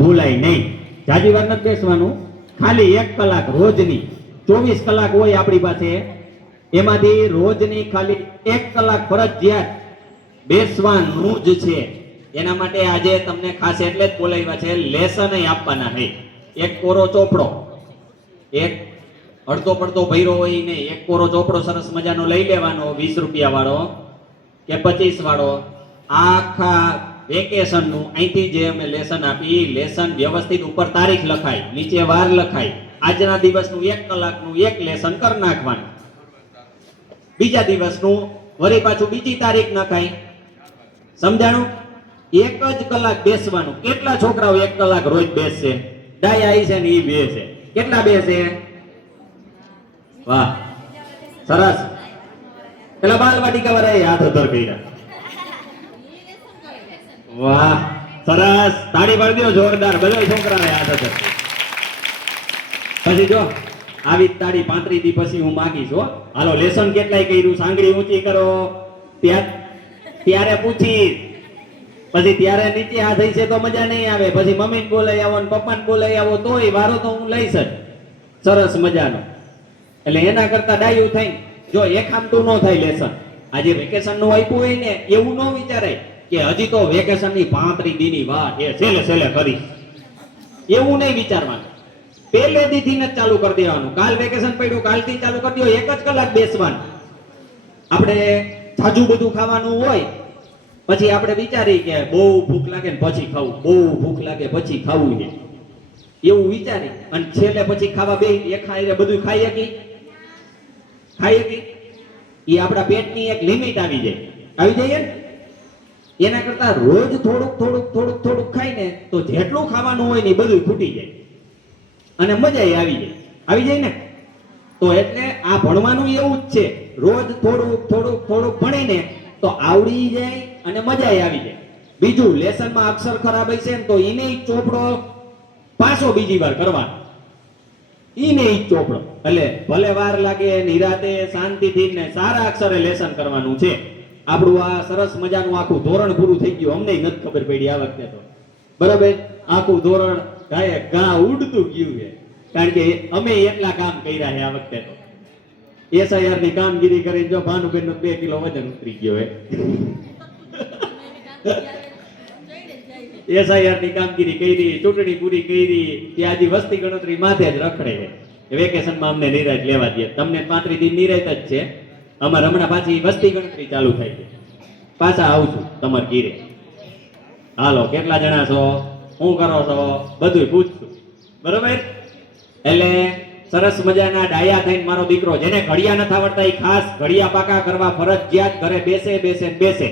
ભૂલાય નહીં. જાજી વાર નથી બેસવાનું, ખાલી 1 કલાક રોજની 24 કલાક હોય આપણી પાસે, એમાંથી રોજની ખાલી 1 કલાક ફરજિયાત બેસવાનું જ છે. એના માટે આજે તમને ખાસ એટલે જ બોલાવ્યા છે, લેસન આપવાના છે. એક કોરો ચોપડો, એક અડધો પડતો ભર્યો હોય નહીં, એક કોરો ચોપડો સરસ મજાનો લઈ લેવાનો, 20 રૂપિયા વાળો કે 25 વાળો. આખા વેકેશનનું અહીંથી જે અમે લેસન આપી, લેસન વ્યવસ્થિત ઉપર તારીખ લખાય, નીચે વાર લખાય. આજના દિવસનું 1 કલાકનું એક લેસન કરી નાખવાનું, બીજા દિવસનું વળી પાછું બીજી તારીખ નખાય. સમજાણું? 1 જ કલાક બેસવાનું. કેટલા છોકરાઓ 1 કલાક રોજ બેસશે? ડાયા આવી છે ને ઈ બેસે. કેટલા બેસે? વાહ, સરસ. પેલા બાલવાટિકા વાળાએ હાથ અધર કર્યા. વાહ, સરસ. તાળી પાડી દો જોરદાર, બધા છોકરાને હાથ અધર. પછી જો આવી તાળી 35 દી પછી હું માગીશ હો. હાલો, લેસન કેટલાય કર્યું, સાંગળી ઊંચી કરો, ત્યારે પૂછીશ. પછી ત્યારે નીચે હાથ હશે તો મજા નહીં આવે. પછી મમ્મીને બોલાઈ આવો ને પપ્પાને બોલાઈ આવો તોય વારો તો હું લઈશ જ, સરસ મજાનો. એટલે એના કરતા ડાયું થઈ જો એક આમતું ન થાય લેસન. આજે વેકેશન નું આપ્યું હોય ને, એવું ન વિચારાય કે હજી તો વેકેશન ની 35 દી ની વાત એ છેલ્લે કરી, એવું નહીં વિચારવાનું. પહેલેથી જ ચાલુ કરી દેવાનું. કાલ વેકેશન પડ્યું, કાલથી ચાલુ કરી દો. 1 જ કલાક બેસવાનું. આપણે જાજુ બધું ખાવાનું હોય, પછી આપણે વિચારી કે બહુ ભૂખ લાગે ને પછી ખાવું, બહુ ભૂખ લાગે પછી ખાવું છે, એવું વિચારી અને છેલ્લે પછી ખાવા બે એક ખાઈ બધું ખાઈ શકી એ આપણા પેટની એક લિમિટ આવી જાય ને. એના કરતા રોજ થોડુંક ખાઈને તો જેટલું ખાવાનું હોય ને બધું ખૂટી જાય અને મજા આવી જાય ને. તો એટલે આ ભણવાનું એવું જ છે, રોજ થોડુંક ભણીને તો આવડી જાય અને મજા આવી જાય. બીજું, લેસનમાં અક્ષર ખરાબ હશે ને તો એને ચોપડો પાછો બીજી વાર કરવાનો, એને ચોપડો. એટલે ભલે વાર લાગે, નિરાતે શાંતિથી ને સારા અક્ષરે લેસન કરવાનું છે. આપણું આ સરસ મજાનું આખું ધોરણ પૂરું થઈ ગયું, અમને નથી ખબર પડી આ વખતે તો. બરાબર, આખું ધોરણ ઘા ઉડતું ગયું છે, કારણ કે અમે એટલા કામ કર્યા છે આ વખતે તો. SIR ની કામગીરી કરીને જો ભાનુબેન નું 2 કિલો વજન ઉતરી ગયો હે. SIR ની કામગીરી કરી, ચૂંટણી પૂરી કરી, ત્યાં હજી વસ્તી ગણતરી માથે જ રખડે છે. વેકેશનમાં અમને નિરાશ લેવા દે. તમને 35 દિન નિરાશ જ છે. અમારે હમણાં પાછી વસ્તી ગણતરી ચાલુ થાય છે. પાછા આવશું તમારે ઘીરે. હાલો, કેટલા જણા છો, શું કરો છો, બધું પૂછશું. બરોબર? એટલે સરસ મજાના ડાયા થઈને મારો દીકરો, જેને ઘડિયા નથી આવડતા એ ખાસ ઘડિયા પાકા કરવા ફરજિયાત ઘરે બેસે.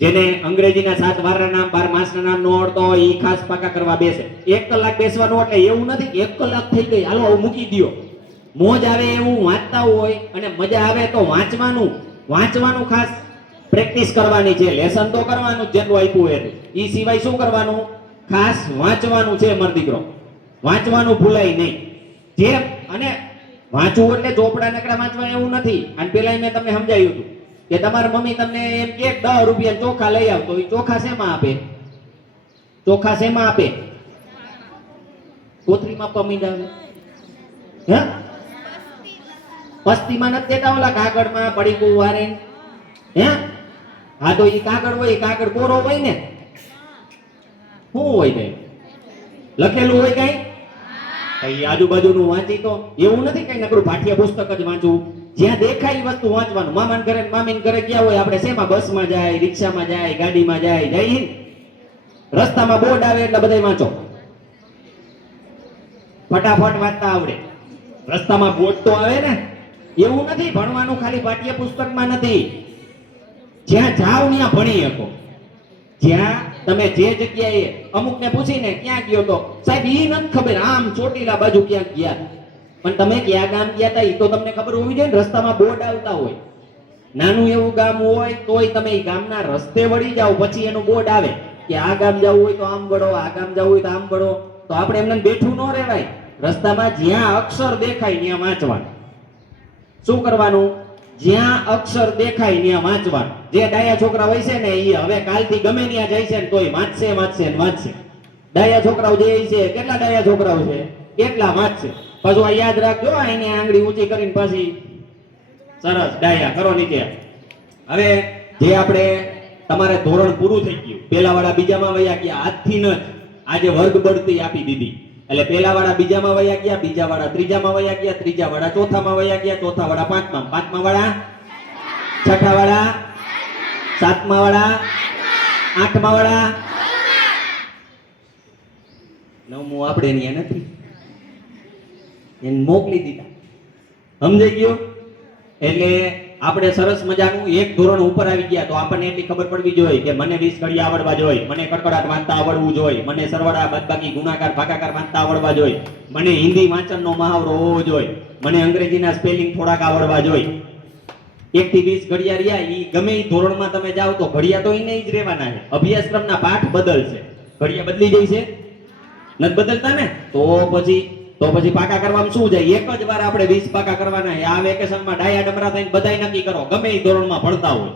જેને અંગ્રેજીના 7 વારના નામ 12 માસના નામ ન આવડતો હોય એ ખાસ પાકા કરવા બેસે. 1 કલાક બેસવાનું. એટલે એવું નથી કે 1 કલાક થઈ ગઈ હાલો હવે મૂકી દો. મોજ આવે એવું વાંચતા હોય અને મજા આવે તો વાંચવાનું ખાસ પ્રેક્ટિસ કરવાની છે. લેસન તો કરવાનું જેટલું આપ્યું એટલું. એ સિવાય શું કરવાનું? ખાસ વાંચવાનું છે મારો દીકરો. વાંચવાનું ભૂલાય નહીં. જેમ અને વાંચવું એટલે ચોપડા નકડા વાંચવા એવું નથી. અને પેલા મેં તમને સમજાવ્યું હતું કે તમારી મમ્મી તમને એમ કે 10 રૂપિયા ચોખા લઈ આવતો, એ ચોખા શેમાં આપે? કોથળીમાં પમીડાવે હે? પસ્તીમાં નથી દેતા, ઓલા કાગળમાં પડીકું વારે હે? હા, તો એ કાગળ હોય, કાગળ કોરો હોય ને, શું હોય ને લખેલું હોય કઈ આજુબાજુનું વાંચી તો એવું નથી કઈ નકરું પાઠ્ય પુસ્તક જ વાંચવું. જ્યાં દેખાય એ વસ્તુ વાંચવાનું. મામાને ઘરે મામીને ઘરે ગયા હોય આપણે, શેમાં? બસમાં જાય, રિક્ષામાં જાય, ગાડીમાં જાય. રસ્તામાં બોર્ડ આવે એટલે બધા વાંચો, ફટાફટ વાંચતા આવડે. રસ્તામાં બોર્ડ તો આવે ને. એવું નથી ભણવાનું ખાલી પાઠ્ય પુસ્તકમાં નથી. જ્યાં જાવ ત્યાં ભણી શકો. જ્યાં તમે જે જગ્યાએ અમુકને પૂછીને ક્યાં ગયો તો સાહેબ ઈ નથી ખબર, આમ ચોટીલા બાજુ ક્યાંક ગયા, પણ તમે ક્યાં ગામ ગયા હતા એ તો તમને ખબર હોવી જોઈએ ને. રસ્તામાં બોર્ડ આવતા હોય. નાનું એવું ગામ હોય તોય તમે એ ગામના રસ્તે વળી જાઓ, પછી એનું બોર્ડ આવે કે આ ગામ જવું હોય તો આમ વળો, આ ગામ જવું હોય તો આમ વળો. તો આપણે એમને બેઠું ન રહેવાય. રસ્તામાં જ્યાં અક્ષર દેખાય ત્યાં વાંચવાનું. શું કરવાનું? જ્યાં અક્ષર દેખાય ત્યાં વાંચવાનું. જે ડાયા છોકરા હોય છે ને એ હવે કાલથી ગમે ત્યાં જાય છે ને તોય વાંચશે. ડાયા છોકરાઓ જે છે કેટલા ડાયા છોકરાઓ છે એટલા વાંચશે. પાછું આ યાદ રાખજો, એની આંગળી ઊંચી કરીને પાછી સરસ ડાયા કરો નીચે. હવે જે આપણે તમારે ધોરણ પૂરું થઈ ગયું, પેલા વાળા બીજામાં વયા ગયા, આજથી ન જ આજે વર્ગ બઢતી આપી દીધી. એટલે પેલા વાળા બીજામાં વયા ગયા, બીજા વાળા ત્રીજામાં વયા ગયા, ત્રીજા વાળા ચોથામાં વયા ગયા, ચોથા વાળા પાંચમા, પાંચમા વાળા છઠ્ઠા વાળા, સાતમા વાળા, આઠમા વાળા, નવમું આપણે ત્યાં નથી, એને મોકલી દીધા. સમજાઈ ગયું? એટલે આપણે સરસ મજાનું એક ધોરણ ઉપર આવી ગયા તો આપણને એટલી ખબર પડવી જોઈએ કે મને 20 ઘડિયા આવડવા જોઈએ, મને કડકડાટ વાંચતા આવડવું જોઈએ, મને સરવાળા બાદબાકી ગુણાકાર ભાગાકાર વાંચતા આવડવા જોઈએ, મને હિન્દી વાંચનનો મહાવરો હોવો જોઈએ, મને અંગ્રેજીના સ્પેલિંગ થોડાક આવડવા જોઈએ. 1 થી 20 ઘડિયા રહ્યા, ઈ ગમે ઈ ધોરણમાં તમે જાઓ તો ઘડિયા તો ઈને જ રહેવાના છે. અભ્યાસક્રમના પાઠ બદલશે, ઘડિયા બદલી જાય છે? નથી બદલતા ને? તો પછી પાકા કરવામાં શું જાય? એક જ વાર આપણે 20 પાકા કરવાના છે. આ વેકેશનમાં ડાયા ડમરા થઈને બધાય નક્કી કરો, ગમે ઈ ધોરણમાં ભણતા હોય,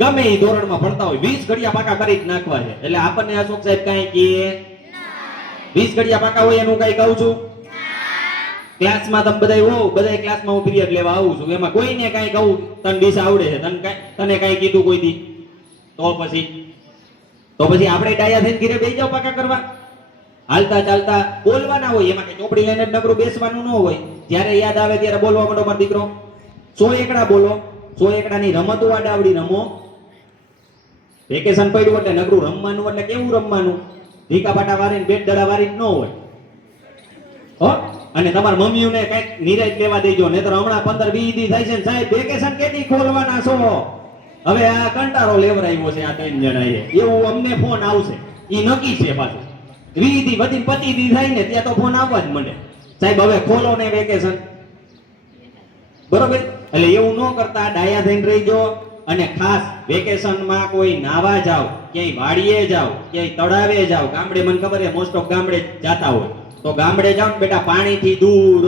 ગમે ઈ ધોરણમાં ભણતા હોય, 20 ઘડિયા પાકા કરી જ નાખવા છે. એટલે આપણને અશોક સાહેબ કાંઈ કે 20 ઘડિયા પાકા હોય એનું કઈ કહું છું? ક્લાસમાં તમે બધા હોવ, બધા ક્લાસમાં હું પીરિયડ લેવા આવું છું, એમાં કોઈને કાંઈ કહું તને 20 આવડે છે, તને કાંઈ કીધું કોઈ દી? તો પછી આપણે ડાયા થઈને ઘરે બેસી જાવ પાકા કરવા? હાલતા ચાલતા બોલવાના હોય, એમાં કઈ ચોપડી લઈને નકરું બેસવાનું ન હોય. જ્યારે યાદ આવે ત્યારે બોલવા માંડો મારો દીકરો. 100 એકડા બોલો, 100 એકડાની રમતો આડાવડી રમો. વેકેશન પડ્યું એટલે નકરું રમવાનું, એટલે કેવું રમવાનું? ધીકા પાટા વારીને બેટ દડા વારી ન હોય હો. અને તમારા મમ્મીઓને કઈક નિરાજ લેવા દેજો, નહીતર હમણાં 15-20 દી થાય છે ને સાહેબ વેકેશન કેદી ખોલવાના છો? હવે આ કંટાળો લેવરાવ્યો છે આ 3 જણાએ, એવું અમને ફોન આવશે, ઈ નક્કી છે. પાછું 20 દી વધી 25 દી થાય ને ત્યાં તો ફોન આવવા જ મળે, સાહેબ હવે ખોલો ને વેકેશન. બરોબર? એટલે એવું ન કરતા ડાયા થઈને રહીજો. અને ખાસ વેકેશનમાં કોઈ નાવા જાવ, ક્યાંય વાડીએ જાવ, ક્યાંય તળાવે જાવ, ગામડે મને ખબર છે મોસ્ટ ઓફ ગામડે જાતા હોય, તો ગામડે જાવ ને બેટા પાણીથી દૂર.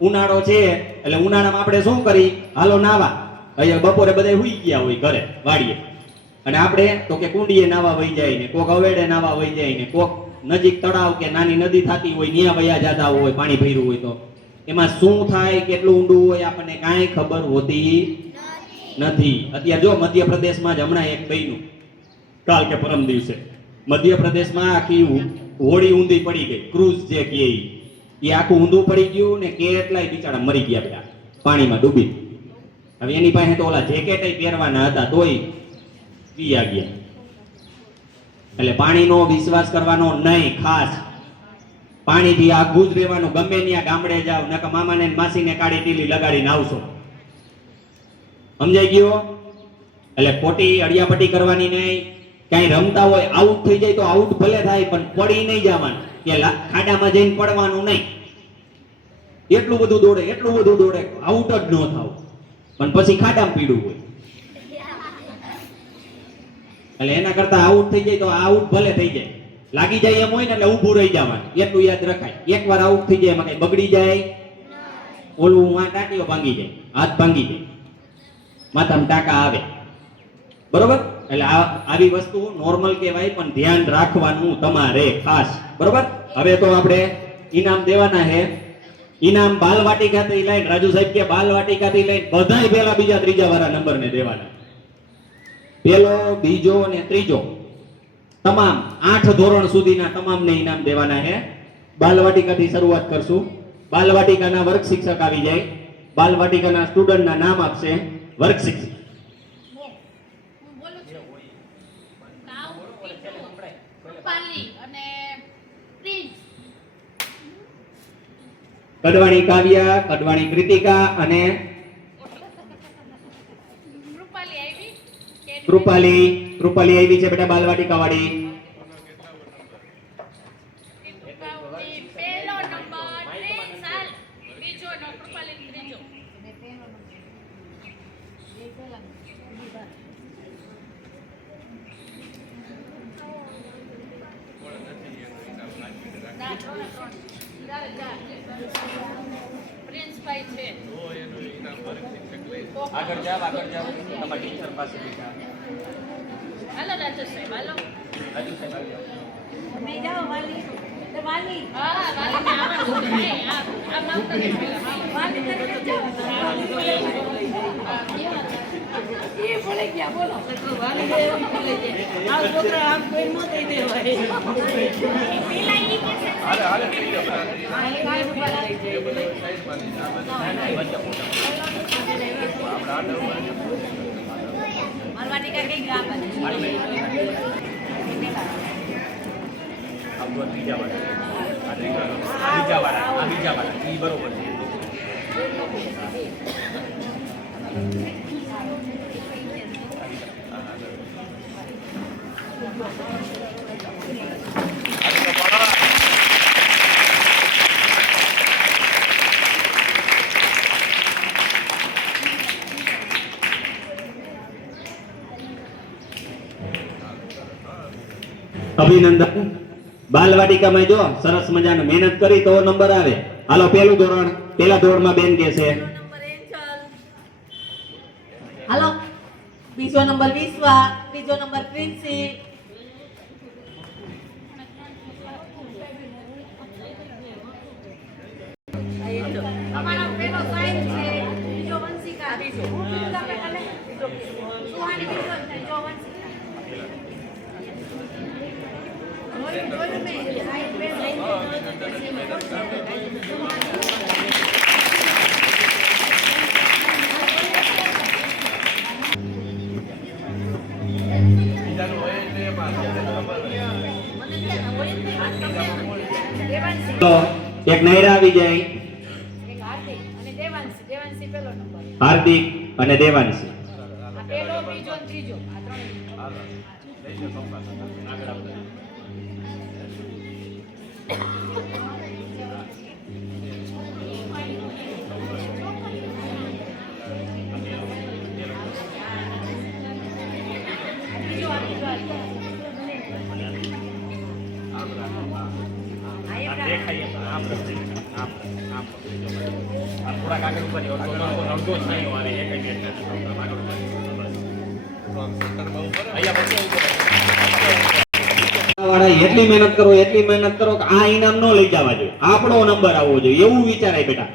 ઉનાળો છે એટલે ઉનાળામાં આપણે શું કરી? હાલો નાવા. અહીંયા બપોરે બધા હુઈ ગયા હોય ઘરે વાડીએ, અને આપણે તો કે કુંડીએ નાવા વહી જાય ને, કોક અવેડે નાવા વહી જાય ને, કોક નજીક તળાવ કે નાની નદી થતી હોય ત્યાં વયા જતા હોય, પાણી ભર્યું હોય તો. એમાં શું થાય, કેટલું ઊંડું હોય, આપણને કાંઈ ખબર હોતી નથી. અત્યારે જો મધ્યપ્રદેશમાં જ હમણાં એક બન્યું, કાલ કે પરમ દિવસે મધ્યપ્રદેશમાં આખી હોડી ઊંધી પડી ગઈ, ક્રૂઝ જે કહે એ આખું ઊંધું પડી ગયું ને કેટલાય બિચારા મરી ગયા બધા પાણીમાં ડૂબી. હવે એની પાસે તો ઓલા જેકેટ પહેરવાના હતા તોય પીયા ગયા. એટલે પાણીનો વિશ્વાસ કરવાનો નહીં. ખાસ પાણીથી આઘું જ રહેવાનું. ગમે ત્યાં ગામડે જાવ, નકા મામાને માસીને કાળી ટીલી લગાડીને આવશો. સમજાઈ ગયો? એટલે ખોટી અડિયાપટ્ટી કરવાની નહીં. કઈ રમતા હોય આઉટ થઈ જાય તો આઉટ ભલે થાય, પણ પડી નહીં જવાનું કે ખાડામાં જઈને પડવાનું નહીં. એટલું બધું દોડે, એટલું બધું દોડે, આઉટ જ ન થાવ, પણ પછી ખાડામાં પીડું હોય. એટલે એના કરતા આઉટ થઈ જાય તો આઉટ ભલે થઈ જાય, લાગી જાય એમ હોય ને એટલે ઊભું રહી જવાનું, એટલું યાદ રખાય. એકવાર આઉટ થઈ જાય એમાં કઈ બગડી જાય? ઓલું આ ટાંટીઓ ભાંગી જાય, હાથ ભાંગી જાય, માથામાં ટાંકા આવે. બરોબર? એટલે આવી વસ્તુ નોર્મલ કહેવાય, પણ ધ્યાન રાખવાનું તમારે ખાસ. બરોબર? હવે તો આપણે ઇનામ દેવાના છે. ઇનામ બાલવાટિકાથી લઈને, રાજુ સાહેબ કે બાલવાટિકાથી લઈને બધાય પહેલા બીજા ત્રીજા વાળા નંબરને દેવાના. પહેલો, બીજો અને ત્રીજો તમામ 8 ધોરણ સુધીના તમામને ઇનામ દેવાના છે. બાલવાટિકાથી શરૂઆત કરશું. બાલવાટિકાના વર્ગ શિક્ષક આવી જાય, બાલવાટિકાના સ્ટુડન્ટના નામ આપશે વર્ગ શિક્ષક. કડવાણી કાવ્યા, કડવાણી કૃતિકા અને કૃપાલી આવી છે બેટા બાલવાટિકા વાળી. આગળ જાવ તમારા ટીચર પાસે બેઠા. હાલો રાજુ સાહેબ, હાલો રાજુ સાહેબ આવી જાઓ. તમે જાઓ વાલી તો વાલી વાલી તરીકે એ ભલે ગયા બોલો વાલી એવું ભલે જાય આ છોકરા આમ કોઈ ન થઈ દેવાય પેલા ઈ કે છે હાલે થઈ ગયો હાલે કાઈ ઉભા લઈ જાય મારવાડી કા કઈ ગામ છે આ ત્રીજા વાળા ઈ બરોબર છે અભિનંદન. બાલવાટિકામાં જો સરસ મજાની મહેનત કરી તો નંબર આવે. હાલો પેલું ધોરણ, પેલા ધોરણમાં બેન કે છે નંબર એન્જલ હાલો બીજો નંબર વિશ્વા ત્રીજો નંબર પ્રિન્સી અમારો પેલો સાઈન છે બીજો વંશિકા બીજો તમે કલે સુહાની બીજો ત્રીજો વંશિકા જોયું મેં સાઈન બે તો એક નૈરા આવી જાય, હાર્દિક અને દેવાંશી દેવાંશી પેલો નંબર હાર્દિક અને દેવાંશી. આ પેલો બીજો અને ત્રીજો આ ત્રણ થોડાક આગળ ઉપર અડધો છાંયો આવે એક જ વાળા એટલી મહેનત કરો કે આ ઇનામ ન લઈ જવા જોઈએ, આપણો નંબર આવવો જોઈએ એવું વિચારાય બેટા.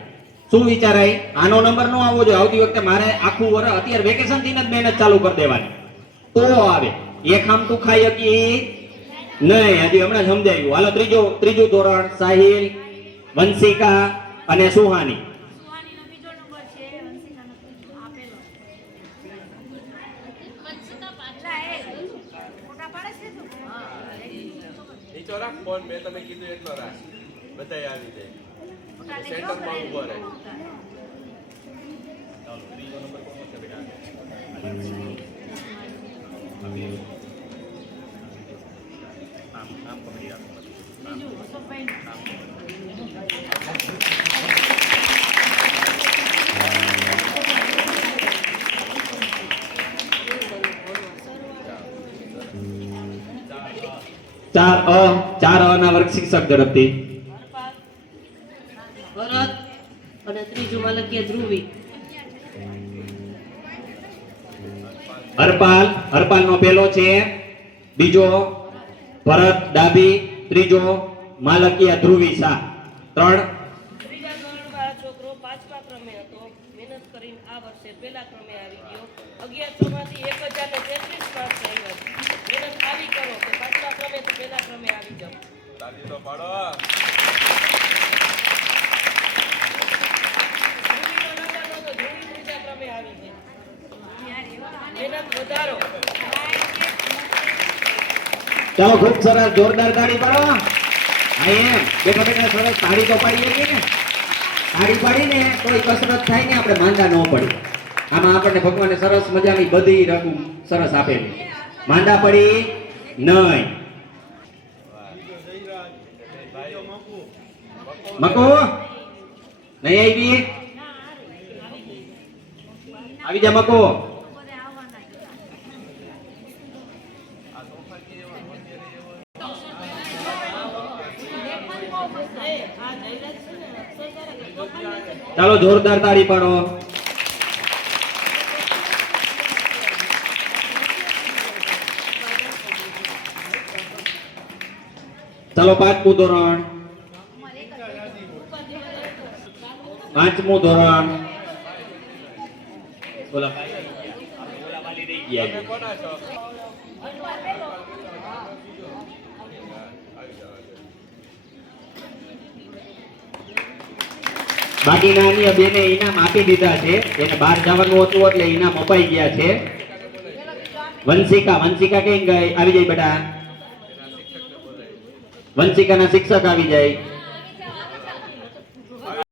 શું વિચારાય? આનો નંબર ન આવવો જોઈએ. આવતી વખતે મારે આખું વર્ષ અત્યારે વેકેશન થી જ મહેનત ચાલુ કરી દેવાની તો આવે. એક આમ તું ખાઈ શકી નહીં, હજી હમણાં સમજાયું. હાલો ત્રીજું ધોરણ સાહિલ, વંશિકા અને સુહાની. સુહાનીનો બીજો નંબર છે વંશિકાનો ત્રીજો આ પેલો વંશિકા પાછા એ ફોટા પાડે છે તું હા નીચો રાખ ફોન મેં તમે કીધું એટલો રાખ બધાય આવી જાય ફોટા ને સેન્ટરમાં ઊભો રહે ત્રીજો નંબર કોનો છે બેટા? નામ પકડી રાખો. બીજું અશોકભાઈ ચાર અ ના વર્ગ શિક્ષક તરફથી ભરત અને ત્રીજું માલકીય ધ્રુવી હરપાલ નો પેલો છે, બીજો ભરત ડાબી, ત્રીજો માલકીય ધ્રુવી શાહ. ત્રણ ત્રીજા ધોરણવાળો છોકરો 5મા ક્રમે હતો. મહેનત કરીને આ વર્ષે પહેલા ક્રમે આવી ગયો. 1100 માંથી 1033 માર્ક્સ આવ્યા. મહેનત આવી કરો કે 5મા ક્રમે તો પહેલા ક્રમે આવી જાઓ. તાળી તો પાડો ધ્રુવીનો નંબર નહોતો, ધ્રુવી ત્રીજા ક્રમે આવી ગઈ. મહેનત વધારો. ચાલો ખૂબ સરસ, જોરદાર તાળી પાડો. હા એમ બેઠા સરસ તાળી તો પાડીએ છીએ ને. તાળી પાડીને કોઈ કસરત થાય ને આપણે માંદા ન પડી. આમાં આપણને ભગવાને સરસ મજાની બધી રકમ સરસ આપેલી. માંદા પડી નહીં. મકો નહીં આવી જા મકો. ચાલો જોરદાર તાળી પાડો. ચાલો પાંચમું ધોરણ. પાંચમું ધોરણ. બોલા ભાઈ. બોલા વાલી રહી ગયા છે. કોના છો બાકીના અન્ય બેને ઇનામ આપી દીધા છે. એને બહાર જવાનું હતું એટલે ઇનામ અપાઈ ગયા છે. વંશિકા કઈ ગઈ? આવી જાય બેટા. વંશિકાના શિક્ષક આવી જાય.